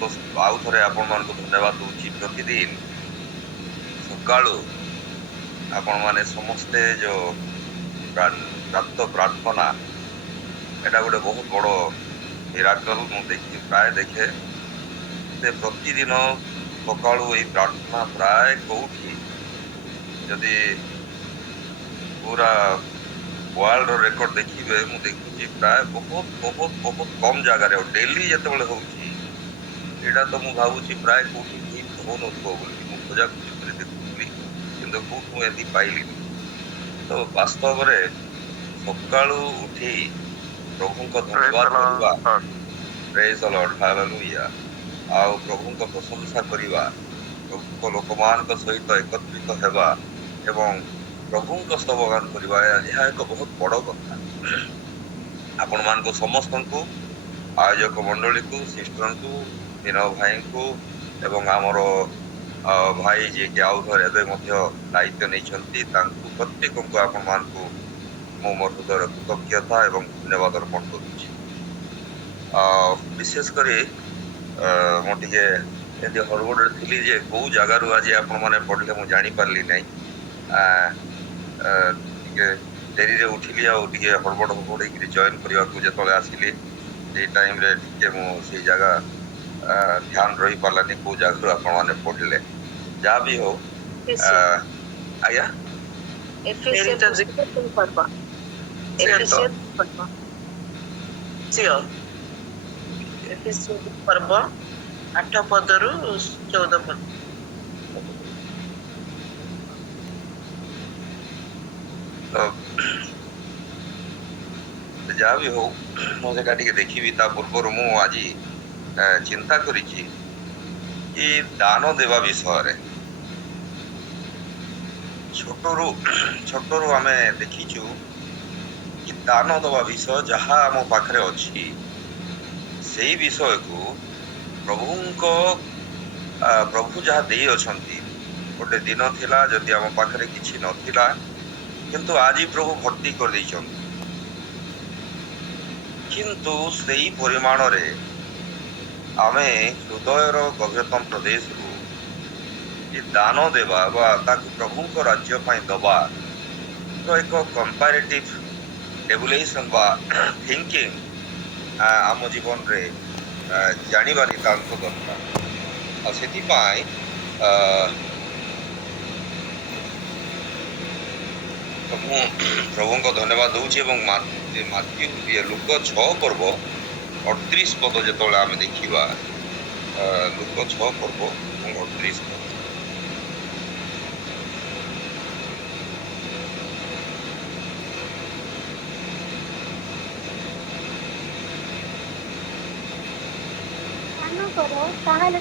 तो आउ थे आपण मान धन्यवाद दूची प्रतिदिन सकाळू आपण माने समस्ते जो प्राप्त प्रार्थना एटा गोटे बहुत बड़ मिराकल मु देखी प्राय देखे से प्रतिदिन सकाळू ये प्रार्थना प्राय कोठी जदि पूरा वर्ल्ड रेकर्ड देखिए मु देखुची प्राय बहुत बहुत बहुत कम जगह डेली जिते होची एटा तो मु भावुची प्राय कोठी हिट हो नथो बोली मु खोजा खोजी कर देखुली किंतु कोठु एति पाइली तो वास्तव रे सकाळू उठी प्रभु को धन्यवाद करबा प्रेज द लॉर्ड हालेलुया आ प्रभु को प्रशंसा करबा प्रभु को लोकमान को सहित एकत्रित हेबा एवं प्रभु को स्तवगान करबा यह एक बहुत बड़ कथा आपण मान को समस्त को आयोजक मंडली को सिस्टर को विनय भाई को एवं आमर भाई जी के आउ घर एवं दायित्व नहीं प्रत्येक को आपण मान को मो मोर हृदय कृतज्ञता एवं धन्यवाद अर्पण करुच्ची विशेष कर मुझे हड़बड़ थी जे कौ जगार आज आपण मैंने पढ़ले मुझे जानी पार्ली ना डेरी उठिली आगे हड़बड़ हड़बड़ जॉइन करने को जो आसिली ये टाइम रे टिके मुझे जगह ध्यान रही पार्लानी कौ जगार आपण मैंने पढ़ले जहाँ भी हो आज्ञा पर्व 8 पदरु 14 पद जहाँ भी हो मुझे टे देखी पूर्व मु आज चिंता करी कि दान देवा विषय छोटरू आम देखीचु कि दान देवा विषय जहाँ आम पाखे अच्छी से विषय को प्रभु जहाँ दे अछंती गोटे दिन थिला जदि आम पाखे किछि नथिला किंतु आज प्रभु भर्ती कर देइछन किंतु सेही परिमाण रे आमे हृदयर गभीरतम प्रदेश को कि दान देवा बा ताकु प्रभु को राज्य पाई दबा तो एक कंपैरेटिव एवल्यूशन बा थिंकिंग आम जीवन रे जानिबा नितांत दरकार से प्रभु को धन्यवाद दूची माथ्यू लुक 6 पर्व 38 पद जो आम देखा लुक 6 पर्व 38 पद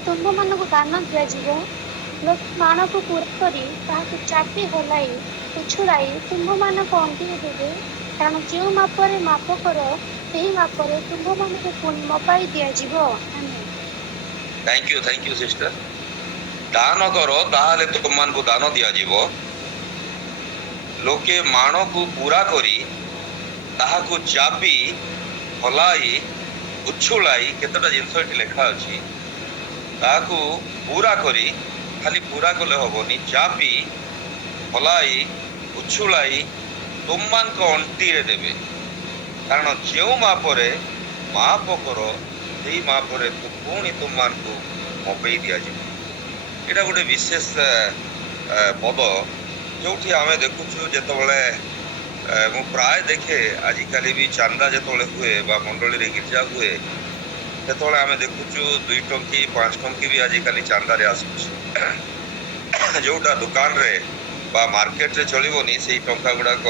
तुम्भ मान दान दिज्व लोक मान को पूरा कर चापी हलाई उछुड़ाई तुम्भ मान को अंटी देवे कारण जो मापरे माप कर मापरे तुम्भ मान को मपाई दिज्व थैंक यू सिस्टर दान करो ताहले तुम मान को दान दिज्व लोके मान को पूरा करी ताहाकु चापी हलाई उछुलाई केतटा जिनस ये लेखा अच्छी ताकू पूरा करी खाली पूरा कले हेनी चापी हलाई उछुलाई तुम मान को अंटी रे देवे कारण जो मापरे माप कर से मापरे पुणी तुम मान को मपई दि जाए गोटे विशेष पद जो आम देखुचु जिते मु प्राय देखे आजिकल भी चांदा जो हुए मंडली रे गिरजा हुए जो आम देखुचु 2 टंकी 5 टंकी भी आजिकल चांदा रे आसूची जोटा दुकान रे बा मार्केट रे चलिबोनी से टंका गुड़ाक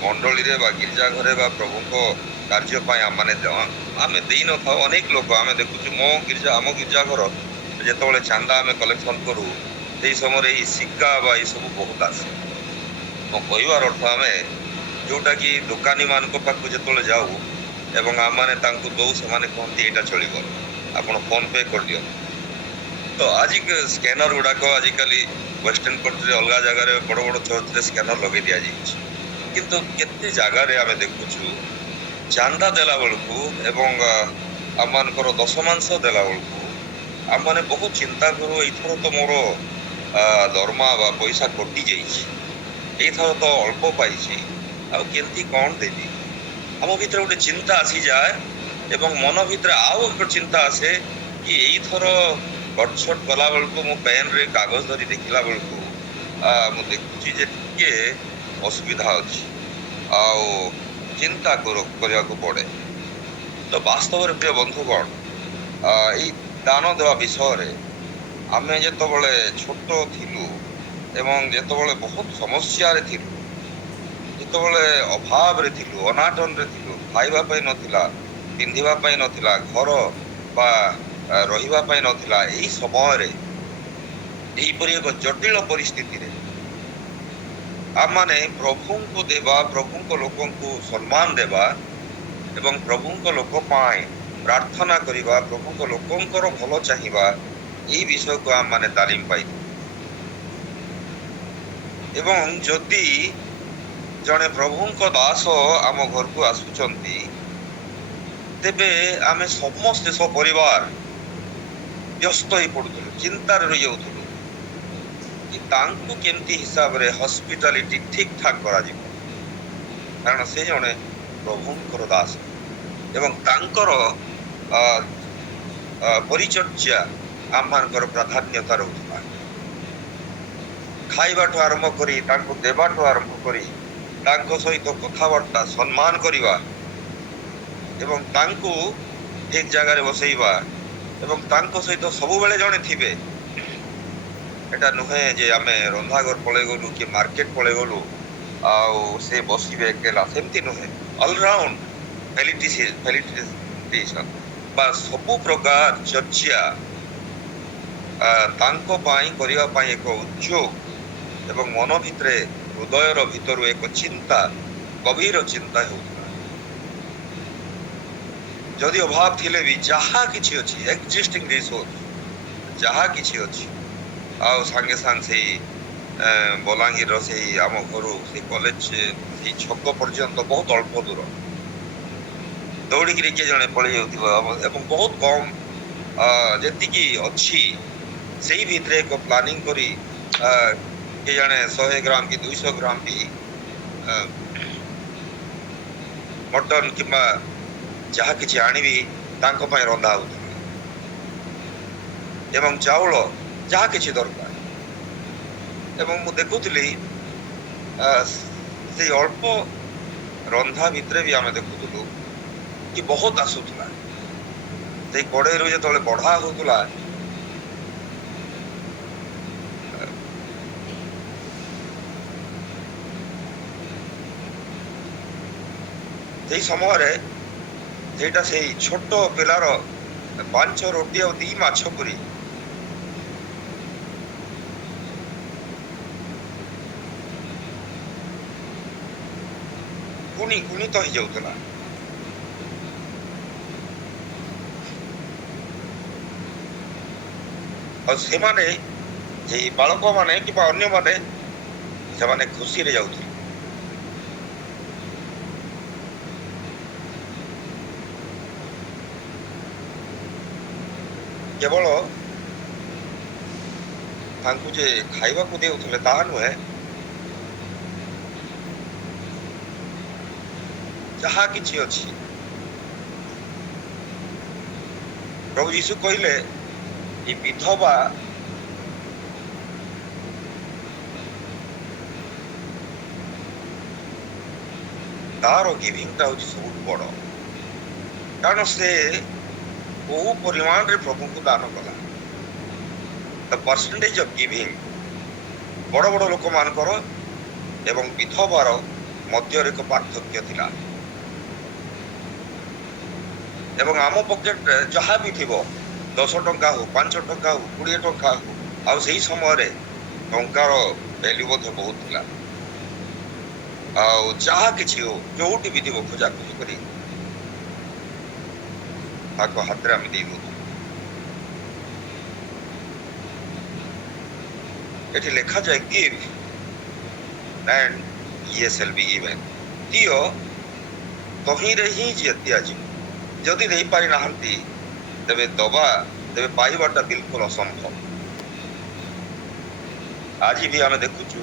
मंडली रे बा गिरजा घरे बा प्रभु को कार्य आम दे न था अनेक लोक आम देखुचु मो गिरजा आम गिरजा घर जो चांदा आम कलेक्शन करूँ से समय सिक्का बा ये सब बहुत आसे मो कहबार अर्थ आम जोटा कि दुकानी मान पाक जो जाऊ एवं आम मैंने दौ से कहते यहाँ चलो आप फोन पे कर दियो तो आज स्कैनर गुड़ाक आजिकल वेस्टर्न कंट्री अलग जगार बड़ बड़ चर्च स्कैनर लगे दि जाइए किंतु केते जगार आम देखुचु चांदा देला बेलू एवं आम मानकर दशमांश देला बेलू ଆମମାନେ ବହୁତ ଚିନ୍ତା କରୁ ଏଇଥର ତ ମୋର ଦରମା ବା ପଇସା କଟି ଯାଇଛି, ଏଇଥର ତ ଅଳ୍ପ ପାଇଛି, ଆଉ କେମିତି କ'ଣ ଦେବି। ଆମ ଭିତରେ ଗୋଟେ ଚିନ୍ତା ଆସିଯାଏ ଏବଂ ମନ ଭିତରେ ଆଉ ଏକ ଚିନ୍ତା ଆସେ କି ଏଇଥର କଟଛଟ କଲା ବେଳକୁ ମୁଁ ପେନ୍ରେ କାଗଜ ଧରି ଦେଖିଲା ବେଳକୁ ମୁଁ ଦେଖୁଛି ଯେ ଟିକେ ଅସୁବିଧା ଅଛି, ଆଉ ଚିନ୍ତା କରିବାକୁ ପଡ଼େ। ତ ବାସ୍ତବରେ ପ୍ରିୟ ବନ୍ଧୁଗଣ, ଏଇ ଦାନ ଦେବା ବିଷୟରେ ଆମେ ଯେତେବେଳେ ଛୋଟ ଥିଲୁ ଏବଂ ଯେତେବେଳେ ବହୁତ ସମସ୍ୟାରେ ଥିଲୁ, ଯେତେବେଳେ ଅଭାବରେ ଥିଲୁ, ଅନାଟନରେ ଥିଲୁ, ଖାଇବା ପାଇଁ ନଥିଲା, ପିନ୍ଧିବା ପାଇଁ ନଥିଲା, ଘର ବା ରହିବା ପାଇଁ ନଥିଲା, ଏଇ ସମୟରେ ଏହିପରି ଏକ ଜଟିଳ ପରିସ୍ଥିତିରେ ଆମମାନେ ପ୍ରଭୁଙ୍କୁ ଦେବା, ପ୍ରଭୁଙ୍କ ଲୋକଙ୍କୁ ସମ୍ମାନ ଦେବା ଏବଂ ପ୍ରଭୁଙ୍କ ଲୋକ ପାଇଁ ପ୍ରାର୍ଥନା କରିବା, ପ୍ରଭୁଙ୍କ ଲୋକଙ୍କର ଭଲ ଚାହିଁବା, ଏଇ ବିଷୟକୁ ଆମମାନେ ତାଲିମ ପାଇଥାଉ। ଏବଂ ଯଦି ଜଣେ ପ୍ରଭୁଙ୍କ ଦାସ ଆମ ଘରକୁ ଆସୁଛନ୍ତି, ତେବେ ଆମେ ସମସ୍ତେ ସପରିବାର ବ୍ୟସ୍ତ ହେଇ ପଡୁଥିଲୁ, ଚିନ୍ତାରେ ରହିଯାଉଥିଲୁ କି ତାଙ୍କୁ କେମିତି ହିସାବରେ ହସ୍ପିଟାଲିଟି ଠିକ୍ ଠାକ୍ କରାଯିବ, କାରଣ ସେ ଜଣେ ପ୍ରଭୁଙ୍କର ଦାସ ଏବଂ ତାଙ୍କର ପରିଚର୍ଯା ଆମମାନଙ୍କର ପ୍ରାଧାନ୍ୟତା ରହୁଥିଲା। ଖାଇବାଠୁ ଆରମ୍ଭ କରି, ତାଙ୍କୁ ଦେବାଠୁ ଆରମ୍ଭ କରି, ତାଙ୍କ ସହିତ କଥାବାର୍ତ୍ତା, ସମ୍ମାନ କରିବା ଏବଂ ତାଙ୍କୁ ଠିକ୍ ଜାଗାରେ ବସେଇବା ଏବଂ ତାଙ୍କ ସହିତ ସବୁବେଳେ ଜଣେ ଥିବେ। ଏଟା ନୁହେଁ ଯେ ଆମେ ରନ୍ଧାଘର ପଳେଇ ଗଲୁ କି ମାର୍କେଟ ପଳେଇ ଗଲୁ ଆଉ ସେ ବସିବେ ଏକେଲା, ସେମିତି ନୁହେଁ। ଅଲରାଉଣ୍ଡ ଫେଲିସିଟେସନ୍ ବା ସବୁ ପ୍ରକାର ଚର୍ଚ୍ଚା ତାଙ୍କ ପାଇଁ କରିବା ପାଇଁ ଏକ ଉଦ୍ଯୋଗ ଏବଂ ମନ ଭିତରେ, ହୃଦୟର ଭିତରୁ ଏକ ଚିନ୍ତା, ଗଭୀର ଚିନ୍ତା ହେଉଥିଲା। ଯଦି ଅଭାବ ଥିଲେ ବି ଯାହା କିଛି ଅଛି, ଏକ୍ଜିଷ୍ଟିଂ ରିସୋର୍ସ ଯାହା କିଛି ଅଛି, ଆଉ ସାଙ୍ଗେ ସାଙ୍ଗେ ସେଇ ବଲାଙ୍ଗୀରର ସେଇ ଆମ ଘରୁ ସେଇ କଲେଜ ସେଇ ଛକ ପର୍ଯ୍ୟନ୍ତ ବହୁତ ଅଳ୍ପ ଦୂର, ଦୌଡ଼ିକିରି କିଏ ଜଣେ ପଳେଇ ଯାଉଥିବ ଏବଂ ବହୁତ କମ୍ ଯେତିକି ଅଛି ସେଇ ଭିତରେ ଏକ ପ୍ଲାନିଂ କରି କିଏ ଜଣେ 100 ଗ୍ରାମ କି 200 ଗ୍ରାମ ବି ମଟନ କିମ୍ବା ଯାହା କିଛି ଆଣିବି ତାଙ୍କ ପାଇଁ ରନ୍ଧା ହଉଥିଲା ଏବଂ ଚାଉଳ ଯାହା କିଛି ଦରକାର। ଏବଂ ମୁଁ ଦେଖୁଥିଲି ସେଇ ଅଳ୍ପ ରନ୍ଧା ଭିତରେ ବି ଆମେ ଦେଖୁଥିଲୁ କି ବହୁତ ଆସୁଥିଲା। ସେଇ କଡ଼େଇରୁ ଯେତେବେଳେ ବଢ଼ା ହଉଥିଲା, ସେଇ ସମୟରେ ସେଇଟା ସେଇ ଛୋଟ ପିଲାର 5 ରୋଟି ଆଉ 2 ମାଛ ପୁରି ଗୁଣିତ ହେଇଯାଉଥିଲା। ଆଉ ସେମାନେ, ଏଇ ବାଳକମାନେ କିମ୍ବା ଅନ୍ୟମାନେ, ସେମାନେ ଖୁସିରେ ଯାଉଥିଲେ। କେବଳ ତାଙ୍କୁ ଯେ ଖାଇବାକୁ ଦେଉଥିଲେ ତାହା ନୁହେଁ, ଯାହା କିଛି ଅଛି, ପ୍ରଭୁ ଯୀଶୁ କହିଲେ ଏ ବିଧବା ତାର ଗିଭିଂଟା ହଉଛି ସବୁଠୁ ବଡ଼, କାରଣ ସେ ବହୁ ପରିମାଣରେ ପ୍ରଭୁଙ୍କୁ ଦାନ କଲା। ଦ ପରସେଣ୍ଟେଜ ଅଫ୍ ଗିଭିଂ ବଡ଼ ବଡ଼ ଲୋକମାନଙ୍କର ଏବଂ ବିଧବାର ମଧ୍ୟରେ ଏକ ପାର୍ଥକ୍ୟ ଥିଲା। ଏବଂ ଆମ ପକେଟରେ ଯାହା ବି ଥିବ, 10 ଟଙ୍କା ହଉ, 5 ଟଙ୍କା ହଉ, 20 ଟଙ୍କା ହଉ, ଆଉ ସେଇ ସମୟରେ ଟଙ୍କାର ଭ୍ୟାଲ୍ୟୁ ମଧ୍ୟ ବହୁତ ଥିଲା। ଆଉ ଯାହା କିଛି ହଉ, ଯୋଉଠି ବି ଥିବ ଖୋଜାଖୋଜି କରି ତାଙ୍କ ହାତରେ ଆମେ ଦେଇ ଦଉଛୁ। ଏଠି ଲେଖାଯାଏ give and ye shall be given, ଦିଅ ତହିଁରେ ହିଁ ଦିଆଯିବ। ଯଦି ଦେଇପାରି ନାହାନ୍ତି ତେବେ ଦବା ତେବେ ପାଇବାଟା ବିଲକୁଲ ଅସମ୍ଭବ। ଆଜି ବି ଆମେ ଦେଖୁଛୁ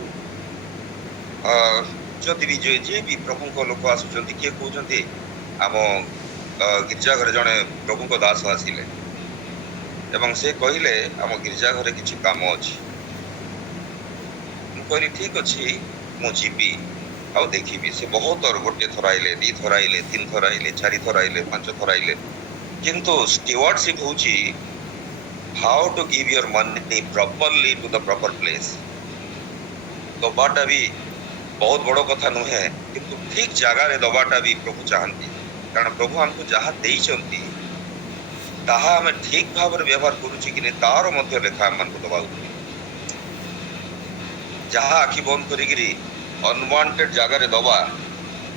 ଯଦି ବି ଯିଏ ବି ପ୍ରଭୁଙ୍କ ଲୋକ ଆସୁଛନ୍ତି, କିଏ କହୁଛନ୍ତି ଆମ ଗିର୍ଜା ଘରେ ଜଣେ ପ୍ରଭୁଙ୍କ ଦାସ ଆସିଲେ ଏବଂ ସେ କହିଲେ ଆମ ଗିର୍ଜା ଘରେ କିଛି କାମ ଅଛି। ମୁଁ କହିଲି ଠିକ ଅଛି, ମୁଁ ଯିବି ଆଉ ଦେଖିବି। ସେ ବହୁତ ଥର, ଗୋଟେ ଥର ଆଇଲେ, 2 ଥର ଆଇଲେ, 3 ଥର ଆଇଲେ, 4 ଥର ଆଇଲେ, 5 ଥର ଆଇଲେ, କିନ୍ତୁ ଷ୍ଟିୱାର୍ଡସିପ୍ ହଉଛି how to give your money properly to the proper place. ଦବାଟା ବି ବହୁତ ବଡ କଥା ନୁହେଁ, କିନ୍ତୁ ଠିକ ଜାଗାରେ ଦବାଟା ବି ପ୍ରଭୁ ଚାହାନ୍ତି। କାରଣ ପ୍ରଭୁ ଆମକୁ ଯାହା ଦେଇଛନ୍ତି ତାହା ଆମେ ଠିକ ଭାବରେ ବ୍ୟବହାର କରୁଛୁ କି ନାହିଁ ତାର ମଧ୍ୟ ଲେଖା ଆମମାନଙ୍କୁ ଦବାକୁ ପଡିବ। ଯାହା ଆଖି ବନ୍ଦ କରିକିରି ଅନୱାଣ୍ଟେଡ ଜାଗାରେ ଦବା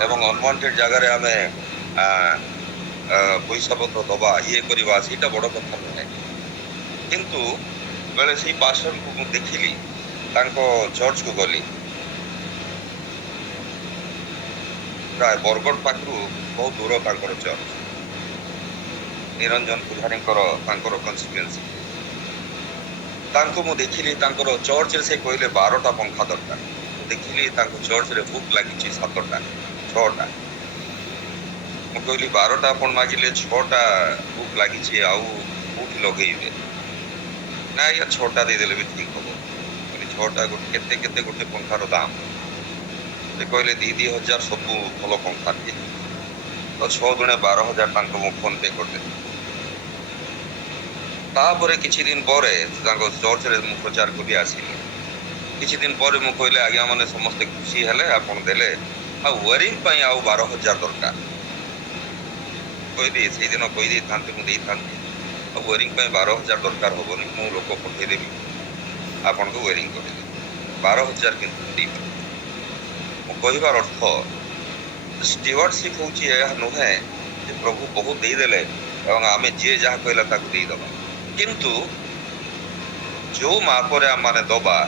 ଏବଂ ଅନୱାଣ୍ଟେଡ ଜାଗାରେ ଆମେ ପଇସା ପତ୍ର ଦବା, ଇଏ କରିବା, ସେଇଟା ବଡ କଥା ନୁହେଁ। କିନ୍ତୁ ବେଳେ ସେଇ ପାଷ୍ଟରଙ୍କୁ ମୁଁ ଦେଖିଲି, ତାଙ୍କ ଚର୍ଚ୍ଚକୁ ଗଲି, ପ୍ରାୟ ବରଗଡ଼ ପାଖରୁ ବହୁତ ଦୂର ତାଙ୍କର ଚର୍ଚ୍ଚ, ନିରଞ୍ଜନ ପୂଜାରୀଙ୍କର ତାଙ୍କର କନଷ୍ଟିଚୁଏନ୍ସି। ତାଙ୍କୁ ମୁଁ ଦେଖିଲି ତାଙ୍କର ଚର୍ଚ୍ଚରେ, ସେ କହିଲେ 12ଟା ପଙ୍ଖା ଦରକାର। ମୁଁ ଦେଖିଲି ତାଙ୍କ ଚର୍ଚ୍ଚରେ ବୁକ୍ ଲାଗିଛି 7ଟା 6ଟା। ମୁଁ କହିଲି 12ଟା ଆପଣ ମାଗିଲେ, 6ଟା ବୁକ୍ ଲାଗିଛି, ଆଉ କୋଉଠି ଲଗେଇବେ? ନା ଆଜ୍ଞା 6ଟା ଦେଇଦେଲେ ବି ଠିକ ହବ। କହିଲି 6ଟା କେତେ କେତେ ଗୋଟେ ପଙ୍ଖାର ଦାମ? ସେ କହିଲେ 2 ହଜାର ସବୁ ଭଲ ପଙ୍ଖା ଦିଏ। ତ 6 ଦୁଣେ 12,000 ଟଙ୍କା ମୁଁ ଫୋନ ପେ କରିଦେଲି। ତାପରେ କିଛି ଦିନ ପରେ ତାଙ୍କ ଚର୍ଚ୍ଚରେ ମୁଁ ପ୍ରଚାର କରି ଆସିଲି। କିଛି ଦିନ ପରେ ମୁଁ କହିଲି ଆଜ୍ଞା ମାନେ ସମସ୍ତେ ଖୁସି ହେଲେ, ଆପଣ ଦେଲେ, ଆଉ ୱାରିଂ ପାଇଁ ଆଉ 12,000 ଦରକାର। କହିଲି ସେଇଦିନ କହିଦେଇଥାନ୍ତି, ମୁଁ ଦେଇଥାନ୍ତି। ଆଉ ୱାରିଂ ପାଇଁ 12,000 ଦରକାର ହବନି, ମୁଁ ଲୋକ ପଠେଇଦେବି, ଆପଣଙ୍କୁ ୱାରିଂ କରିଦେବି। 12,000 କିନ୍ତୁ ଦେଇପାରିବି। ମୁଁ କହିବାର ଅର୍ଥ, ଷ୍ଟିୱାର୍ଡସିପ୍ ହଉଛି ଏହା ନୁହେଁ ଯେ ପ୍ରଭୁ ବହୁତ ଦେଇଦେଲେ ଏବଂ ଆମେ ଯିଏ ଯାହା କହିଲା ତାକୁ ଦେଇଦବା। କିନ୍ତୁ ଯୋଉ ମାପରେ ଆମେ ଦବା,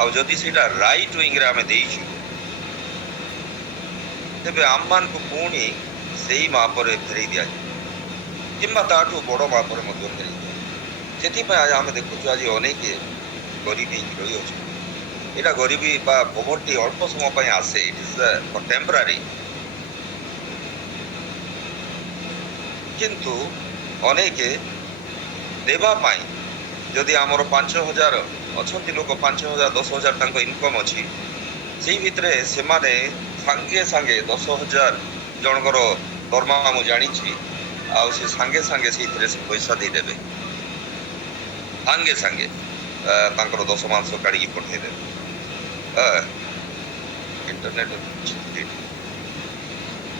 ଆଉ ଯଦି ସେଇଟା ରାଇଟ୍ ୱିଙ୍ଗରେ ଆମେ ଦେଇଛୁ, ତେବେ ଆମମାନଙ୍କୁ ପୁଣି ସେଇ ମାପରେ ଫେରେଇ ଦିଆଯିବ କିମ୍ବା ତାଠୁ ବଡ ମାପରେ ମଧ୍ୟ ଫେରେଇ ଦିଆଯିବ। ସେଥିପାଇଁ ଆମେ ଦେଖୁଛୁ ଆଜି ଅନେକ ଗରିବ ହେଇକି ରହିଅଛୁ। ଏଇଟା ଗରିବୀ ବା ପୋଭର୍ଟି ଅଳ୍ପ ସମୟ ପାଇଁ ଆସେ, ଇଟ୍ ଇଜ ଟେମ୍ପରାରୀ। କିନ୍ତୁ ଅନେକ ଦେବା ପାଇଁ, ଯଦି ଆମର 5,000 ଅଛନ୍ତି ଲୋକ, 5,000 10,000 ତାଙ୍କ ଇନକମ୍ ଅଛି, ସେଇ ଭିତରେ ସେମାନେ ସାଙ୍ଗେ ସାଙ୍ଗେ 10,000 ଜଣଙ୍କର ଦରମା ମୁଁ ଜାଣିଛି, ଆଉ ସେ ସାଙ୍ଗେ ସାଙ୍ଗେ ସେଇଥିରେ ସେ ପଇସା ଦେଇଦେବେ, ସାଙ୍ଗେ ସାଙ୍ଗେ ତାଙ୍କର 10 ମାସ କାଢିକି ପଠେଇଦେବେ। ଇଣ୍ଟରନେଟ